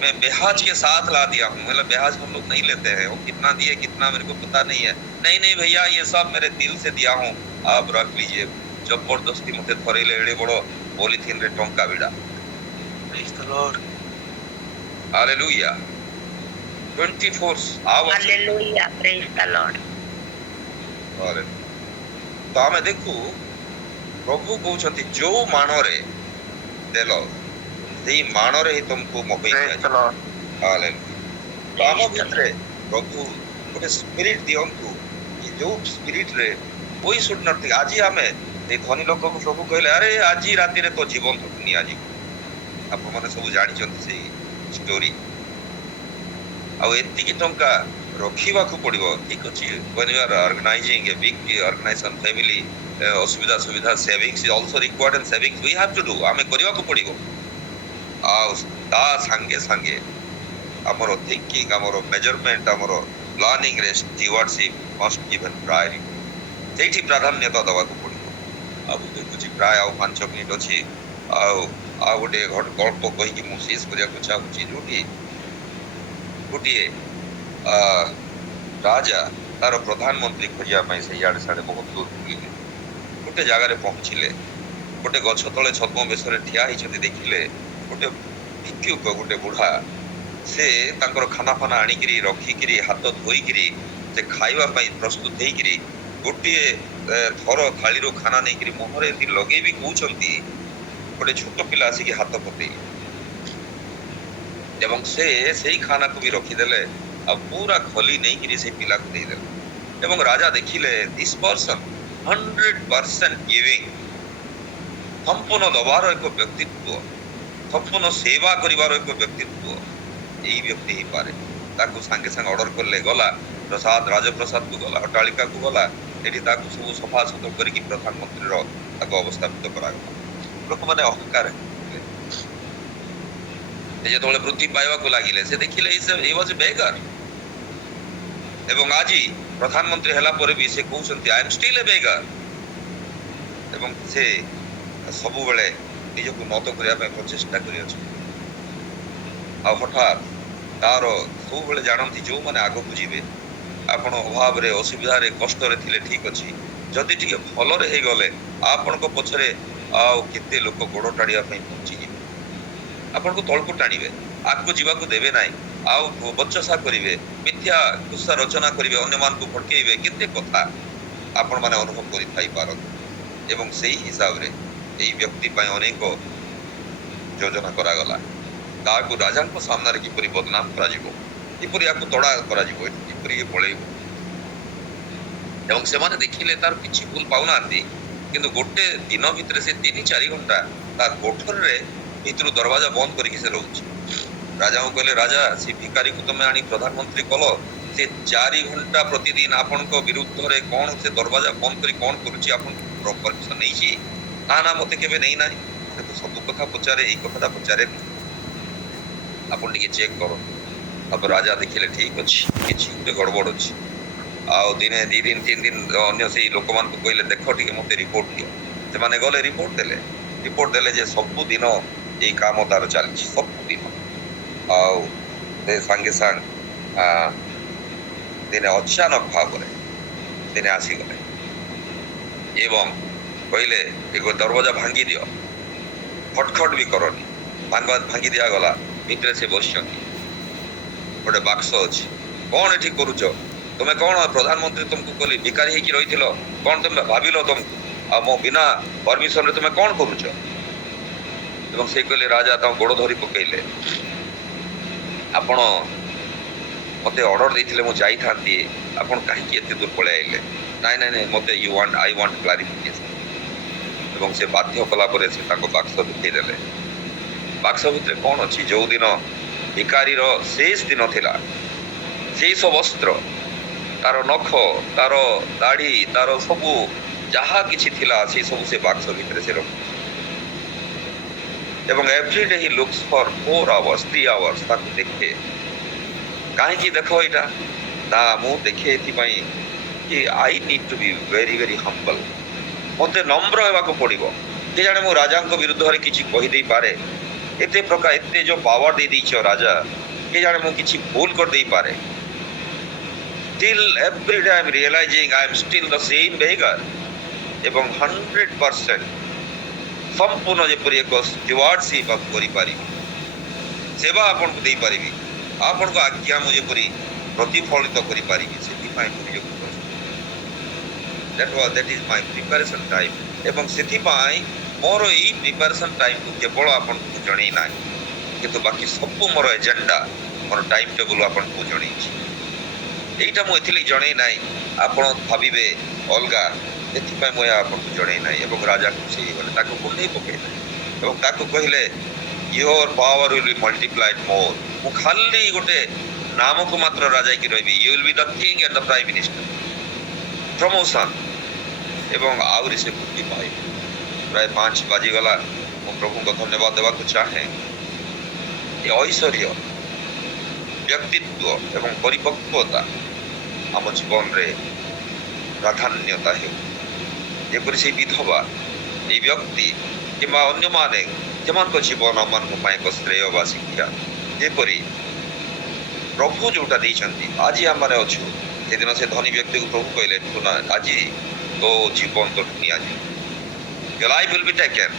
मैं ब्याज के साथ ला दिया हूँ। मतलब ब्याज हम लोग नहीं लेते हैं, वो कितना दिए कितना मेरे को पता नहीं है। नहीं भैया, ये सब मेरे दिल से दिया हूँ, आप रख लीजिए। जबरदस्ती मते थरेले एड़े बड़ो पॉलिथिन रे टंका बिड़ा। Praise the Lord, hallelujah. 24 hours, hallelujah, praise the Lord. तो आमे देखू प्रभु कहउछंती जो मानरे देलो सेई मानरे ही तुमको मकई प्रेज द लॉर्ड। हालेलुया। तो आम भितरे प्रभु गोटे स्पिरिट दियंतु कि जो स्पिरिट रे कोई शुड नॉट। आज आमे ए धनी लोक को प्रभु कहले अरे आज राति रे तो जीवन थकुनी। आज आप माने सब जानि छथि से स्टोरी। ଆଉ ଏତିକି ଟଙ୍କା ରଖିବାକୁ ପଡିବ। ଠିକ ଅଛି, when you are organizing a big organization family, ଅସୁବିଧା ସୁବିଧା savings is also required and savings we have to do, ଆମେ କରିବାକୁ ପଡିବ। ଆଉ ତା ସାଙ୍ଗେ ସାଙ୍ଗେ ଆମର ଥିଙ୍କିଂ, ଆମର ମେଜରମେଣ୍ଟ, ଆମର ପ୍ଲାନିଂ ରେ ଷ୍ଟିୱାର୍ଡସିପ ମଷ୍ଟ ଗିଭେନ ପ୍ରାୟୋରିଟି, ସେଇଠି ପ୍ରାଧାନ୍ୟତା ଦେବାକୁ ପଡିବ। ଆଉ ମୁଁ ଦେଖୁଛି ପ୍ରାୟ ଆଉ 5 ମିନିଟ ଅଛି। ଆଉ ଆଉ ଗୋଟେ ଗଳ୍ପ କହିକି ମୁଁ ଶେଷ କରିବାକୁ ଚାହୁଁଛି। ଯୋଉଠି ଗୋଟିଏ ରାଜା ତାର ପ୍ରଧାନମନ୍ତ୍ରୀ ଖୋଜିବା ପାଇଁ ସେ ଇଆଡେ ସିଆଡେ ବହୁତ ଦୂର ବୁଲିଲେ। ଗୋଟେ ଜାଗାରେ ପହଞ୍ଚିଲେ, ଗୋଟେ ଗଛ ତଳେ ଛଦ୍ମ ବେଶରେ ଠିଆ ହେଇଛନ୍ତି। ଦେଖିଲେ ଗୋଟେ ଭିକ୍ଷୁକ, ଗୋଟେ ବୁଢା, ସେ ତାଙ୍କର ଖାନା ଫାନା ଆଣିକିରି ରଖିକିରି ହାତ ଧୋଇକିରି ସେ ଖାଇବା ପାଇଁ ପ୍ରସ୍ତୁତ ହେଇକିରି ଗୋଟିଏ ଥର ଥାଳିରୁ ଖାନା ନେଇକିରି ମୁହଁରେ ଏମିତି ଲଗେଇବି କହୁଛନ୍ତି। ଗୋଟେ ଛୋଟ ପିଲା ଆସିକି ହାତ ପକେଇଲେ ଏବଂ ସେ ସେଇ ଖାନାକୁ ବି ରଖିଦେଲେ ଆଉ ପୁରା ଖଲି ନେଇକିରି ସେ ପିଲାକୁ ଦେଇଦେଲେ। ଏବଂ ରାଜା ଦେଖିଲେ ଦିସ୍ ପର୍ସନ 100% ଗିଭିଂ, ସମ୍ପୂର୍ଣ୍ଣ ଦବାର ଏକ ବ୍ୟକ୍ତିତ୍ୱ, ସମ୍ପୂର୍ଣ୍ଣ ସେବା କରିବାର ଏକ ବ୍ୟକ୍ତିତ୍ୱ ଏଇ ବ୍ୟକ୍ତି ହେଇପାରେ। ତାକୁ ସାଙ୍ଗେ ସାଙ୍ଗେ ଅର୍ଡର କଲେ, ଗଲା ପ୍ରସାଦ, ରାଜପ୍ରସାଦକୁ ଗଲା, ଅଟ୍ଟାଳିକାକୁ ଗଲା। ଏଠି ତାକୁ ସବୁ ସଫାସୁତୁରା କରିକି ପ୍ରଧାନମନ୍ତ୍ରୀର ତାକୁ ଅବସ୍ଥାପିତ କରାଗଲା। ଲୋକମାନେ ଅହଙ୍କାର ହେଲେ। ଯେତେବେଳେ ବୃତ୍ତି ପାଇବାକୁ ଲାଗିଲେ ସେ ଦେଖିଲେ he was a beggar। ଏବଂ ଆଜି ପ୍ରଧାନମନ୍ତ୍ରୀ ହେଲା ପରେ ବି ସେ କହୁଛନ୍ତି I am still a beggar। ଏବଂ ସେ ସବୁବେଳେ ନିଜକୁ ନତ କରିବା ପାଇଁ ପ୍ରଚେଷ୍ଟା କରିଅଛନ୍ତି। ଆଉ ହଠାତ୍ ତାର ସବୁବେଳେ ଜାଣନ୍ତି ଯୋଉମାନେ ଆଗକୁ ଯିବେ, ଆପଣ ଅଭାବରେ, ଅସୁବିଧାରେ, କଷ୍ଟରେ ଥିଲେ ଠିକ ଅଛି, ଯଦି ଟିକେ ଭଲରେ ହେଇଗଲେ ଆପଣଙ୍କ ପଛରେ ଆଉ କେତେ ଲୋକ ଗୋଡ ଟାଣିବା ପାଇଁ ପହଞ୍ଚିଯିବେ, ଆପଣଙ୍କୁ ତଳକୁ ଟାଣିବେ, ଆଗକୁ ଯିବାକୁ ଦେବେ ନାହିଁ, ଆଉ ବଚସା କରିବେ, ମିଥ୍ୟା କୁତ୍ସା ରଚନା କରିବେ, ଅନ୍ୟମାନଙ୍କୁ ଭଟକେଇବେ, କେତେ କଥା ଆପଣମାନେ ଅନୁଭବ କରିଥାଇ ପାରନ୍ତି। ଏବଂ ସେଇ ହିସାବରେ ଏଇ ବ୍ୟକ୍ତି ପାଇଁ ଅନେକ ଯୋଜନା କରାଗଲା। ତାହାକୁ ରାଜାଙ୍କ ସାମ୍ନାରେ କିପରି ବଦନାମ କରାଯିବ, କିପରି ୟାକୁ ତଡ଼ା କରାଯିବ, କିପରି ପଳେଇବ। ଏବଂ ସେମାନେ ଦେଖିଲେ ତାର କିଛି ଭୁଲ ପାଉନାହାନ୍ତି, କିନ୍ତୁ ଗୋଟେ ଦିନ ଭିତରେ ସେ 3-4 ଘଣ୍ଟା ତା କୋଠରରେ ଭିତରୁ ଦରବାଜା ବନ୍ଦ କରିକି ସେ ରହୁଛି। ରାଜାଙ୍କୁ କହିଲେ, ରାଜା ସେ ଭିକାରୀକୁ ତମେ ଆଣି ପ୍ରଧାନମନ୍ତ୍ରୀ କଲ, ସେ 4 ଘଣ୍ଟା ପ୍ରତିଦିନ ଆପଣଙ୍କ ବିରୁଦ୍ଧରେ କଣ ସେ ଦରବାଜା ବନ୍ଦ କରି କଣ କରୁଛି, ଆପଣଙ୍କୁ ପରମିଶନ ନେଇଛି? ନା ନା, ମତେ କେବେ ନେଇନାହିଁ। ମତେ ସବୁ କଥା ପଚାରେ, ଏଇ କଥାଟା ପଚାରେନି, ଆପଣ ଟିକେ ଚେକ୍ କରନ୍ତୁ। ତାପରେ ରାଜା ଦେଖିଲେ ଠିକ ଅଛି, କିଛି ଗୋଟେ ଗଡବଡ ଅଛି। ଆଉ ଦିନେ 2 ଦିନ 3 ଦିନ ଅନ୍ୟ ସେଇ ଲୋକମାନଙ୍କୁ କହିଲେ, ଦେଖ ଟିକେ ମତେ ରିପୋର୍ଟ ଦିଅ। ସେମାନେ ଗଲେ ରିପୋର୍ଟ ଦେଲେ ଯେ ସବୁଦିନ ଏଇ କାମ ତାର ଚାଲିଛି, ସବୁଦିନ। ଆଉ ସେ ସାଙ୍ଗେ ସାଙ୍ଗ ଦିନେ ଅଚାନକ ଭାବରେ ଦିନେ ଆସିଗଲେ ଏବଂ କହିଲେ ଏ ଦରବାଜା ଭାଙ୍ଗି ଦିଅ, ଖଟଖଟ ବି କରନି। ଭାଙ୍ଗି ଦିଆଗଲା। ଭିତରେ ସେ ବସିଛନ୍ତି, ଗୋଟେ ବାକ୍ସ ଅଛି। କଣ ଏଠି କରୁଛ ତମେ? କଣ ପ୍ରଧାନମନ୍ତ୍ରୀ ତମକୁ କହିଲି ଭିକାରୀ ହେଇକି ରହିଥିଲ, କଣ ତମେ ଭାବିଲ ତମକୁ? ଆଉ ମୋ ବିନା ପରମିଶନରେ ତମେ କଣ କରୁଛ? ଏବଂ ସେ କହିଲେ, ରାଜା ତାଙ୍କ ଗୋଡ ଧରି ପକେଇଲେ, ଆପଣ ମତେ ଅର୍ଡର ଦେଇଥିଲେ ମୁଁ ଯାଇଥାନ୍ତି, ଆପଣ କାହିଁକି ଏତେ ଦୂର ପଳେଇ ଆଇଲେ? ନାଇଁ ମତେ ଆଇ ୱାଣ୍ଟ କ୍ଲାରିଫିକେସନ। ଏବଂ ସେ ବାଧ୍ୟ କଲା ପରେ ସେ ତାଙ୍କ ବାକ୍ସ ଦେଖେଇଦେଲେ। ବାକ୍ସ ଭିତରେ କଣ ଅଛି? ଯୋଉ ଦିନ ଭିକାରୀର ଶେଷ ଦିନ ଥିଲା, ସେଇ ସବୁ ବସ୍ତ୍ର, ତାର ନଖ, ତାର ଦାଢି, ତାର ସବୁ ଯାହା କିଛି ଥିଲା ସେଇ ସବୁ ସେ ବାକ୍ସ ଭିତରେ ସେ ରଖୁଛି। ଏବଂ ଏଭ୍ରିଡେ ହି ଲୁକ୍ସ ଫର 4 hours 3 hours ତାକୁ ଦେଖେ। କାହିଁକି ଦେଖ ଏଇଟା? ନା, ମୁଁ ଦେଖେ ଏଥିପାଇଁ କି I need to B very Humble. ମତେ ନମ୍ର ହେବାକୁ ପଡିବ। କେଜାଣେ ମୁଁ ରାଜାଙ୍କ ବିରୁଦ୍ଧରେ କିଛି କହିଦେଇପାରେ, ଏତେ ଯୋଉ ପାୱାର ଦେଇଦେଇଛ ରାଜା, କେଜାଣେ ମୁଁ କିଛି ଭୁଲ କରିଦେଇପାରେ। Still every day I'm realizing I am still the same beggar। ଏବଂ 100% ସମ୍ପୂର୍ଣ୍ଣ ଯେପରି ଏକ ଷ୍ଟିୱାର୍ଡସିପ କରିପାରିବି, ସେବା ଆପଣଙ୍କୁ ଦେଇପାରିବି, ଆପଣଙ୍କ ଆଜ୍ଞା ମୁଁ ଯେପରି ପ୍ରତିଫଳିତ କରିପାରିବି, ସେଥିପାଇଁ ମୁଁ ନିଜକୁ that is my preparation time। ଏବଂ ସେଥିପାଇଁ ମୋର ଏଇ ପ୍ରିପାରେସନ ଟାଇମକୁ କେବଳ ଆପଣଙ୍କୁ ଜଣେଇ ନାହିଁ, କିନ୍ତୁ ବାକି ସବୁ ମୋର ଏଜେଣ୍ଡା, ମୋର ଟାଇମ ଟେବୁଲ ଆପଣଙ୍କୁ ଜଣେଇଛି। এইটা ମୁଁ ଏଥିଲାଗି ଜଣେଇ ନାହିଁ ଆପଣ ଭାବିବେ ଅଲଗା, ଏଥିପାଇଁ ମୁଁ ଆପଣଙ୍କୁ ଜଣେଇ ନାହିଁ। ଏବଂ ରାଜା ଖୁସି ହେଇଗଲେ, ତାକୁ କୁଣ୍ଢେଇ ପକେଇଲେ ଏବଂ ତାକୁ କହିଲେ your power will be multiplied more. ମୁଁ ଖାଲି ଗୋଟେ ନାମକୁ ମାତ୍ର ରାଜା ହେଇକି ରହିବି। You will be the king and the prime minister. Promotion ଏବଂ ଆହୁରି ସେ ବୃଦ୍ଧି ପାଇବେ। ପ୍ରାୟ 5 ବାଜିଗଲା। ମୁଁ ପ୍ରଭୁଙ୍କ ଧନ୍ୟବାଦ ଦେବାକୁ ଚାହେଁ। ଏ ଐଶ୍ୱର୍ଯ୍ୟ, ବ୍ୟକ୍ତିତ୍ୱ ଏବଂ ପରିପକ୍ୱତା ଆମ ଜୀବନରେ ପ୍ରାଧାନ୍ୟତା ହେଉ। ଯେପରି ସେଇ ବିଧବା, ଏଇ ବ୍ୟକ୍ତି କିମ୍ବା ଅନ୍ୟମାନେ ଯେମାନଙ୍କ ଜୀବନ ଆମମାନଙ୍କ ପାଇଁ ଏକ ଶ୍ରେୟ ବା ଶିକ୍ଷା, ଯେପରି ପ୍ରଭୁ ଯୋଉଟା ଦେଇଛନ୍ତି ଆଜି ଆମମାନେ ଅଛୁ, ସେଦିନ ସେ ଧନୀ ବ୍ୟକ୍ତିକୁ ପ୍ରଭୁ କହିଲେ ଶୁଣ, ଆଜି ତୋ ଜୀବନ ତୋଠୁ ନିଆଯିବ, your life will be taken।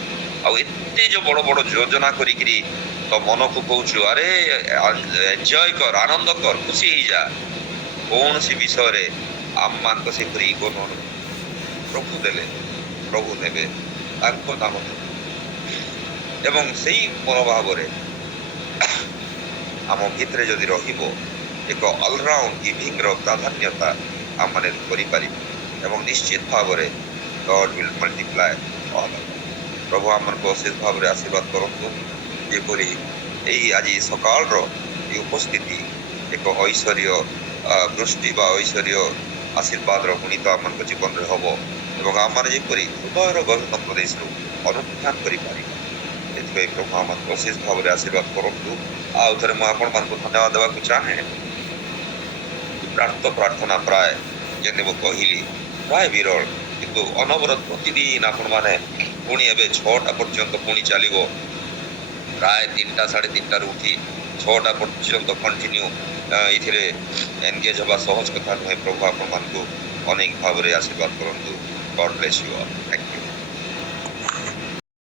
ଆଉ ଏତେ ଯୋଉ ବଡ ବଡ ଯୋଜନା କରିକିରି ତ ମନକୁ କହୁଛୁ ଆରେ ଏନ୍ଜୟ କର, ଆନନ୍ଦ କର, ଖୁସି ହେଇଯା, କୌଣସି ବିଷୟରେ ଆମମାନଙ୍କ ସେପରି ଇଗୋ ନ ରଖୁ। ପ୍ରଭୁ ଦେଲେ, ପ୍ରଭୁ ନେବେ, ତାଙ୍କ ନାମ ଏବଂ ସେଇ ମନୋଭାବରେ ଆମ ଭିତରେ ଯଦି ରହିବ ଏକ ଅଲରାଉଣ୍ଡ ଗିଭିଂର ପ୍ରାଧାନ୍ୟତା ଆମମାନେ କରିପାରିବୁ ଏବଂ ନିଶ୍ଚିତ ଭାବରେ ଗଡ୍ ୱିଲ୍ ମଲ୍ଟିପ୍ଲାଏ ଅଲ୍। ପ୍ରଭୁ ଆମମାନଙ୍କୁ ଅଶେଷ ଭାବରେ ଆଶୀର୍ବାଦ କରନ୍ତୁ। ଯେପରି ଏଇ ଆଜି ସକାଳର এই ଉପସ୍ଥିତି ଏକ ଐଶ୍ୱର୍ଯ୍ୟ ବୃଷ୍ଟି ବା ଐଶ୍ୱର୍ଯ୍ୟ ଆଶୀର୍ବାଦର ଗୁଣିତ ଆମମାନଙ୍କ ଜୀବନରେ ହବ ଏବଂ ଆମମାନେ ଯେପରି ହୃଦୟର ଗହୀନ ପ୍ରଦେଶରୁ ଅନୁଧ୍ୟାନ କରିପାରିବା। ଏଥିପାଇଁ ପ୍ରଭୁ ଆମମାନଙ୍କୁ ଅଶେଷ ଭାବରେ ଆଶୀର୍ବାଦ କରନ୍ତୁ। ଆଉ ଥରେ ମୁଁ ଆପଣମାନଙ୍କୁ ଧନ୍ୟବାଦ ଦେବାକୁ ଚାହେଁ। ପ୍ରାର୍ଥନା ପ୍ରାୟ ଯେମିତି ମୁଁ କହିଲି ପ୍ରାୟ ବିରଳ, କିନ୍ତୁ ଅନବରତ ପ୍ରତିଦିନ ଆପଣମାନେ ପୁଣି ଏବେ 6ଟା ପର୍ଯ୍ୟନ୍ତ ପୁଣି ଚାଲିବ। ପ୍ରାୟ 3ଟା 3:30ରୁ ଉଠି 6ଟା ପର୍ଯ୍ୟନ୍ତ କଣ୍ଟିନ୍ୟୁ ଏଥିରେ ଏନଗେଜ୍ ହେବା ସହଜ କଥା ନୁହେଁ। ପ୍ରଭୁ ଆପଣମାନଙ୍କୁ ଅନେକ ଭାବରେ ଆଶୀର୍ବାଦ କରନ୍ତୁ। ଗଡ୍ ବ୍ଲେସ୍ ୟୁ ଅଲ୍।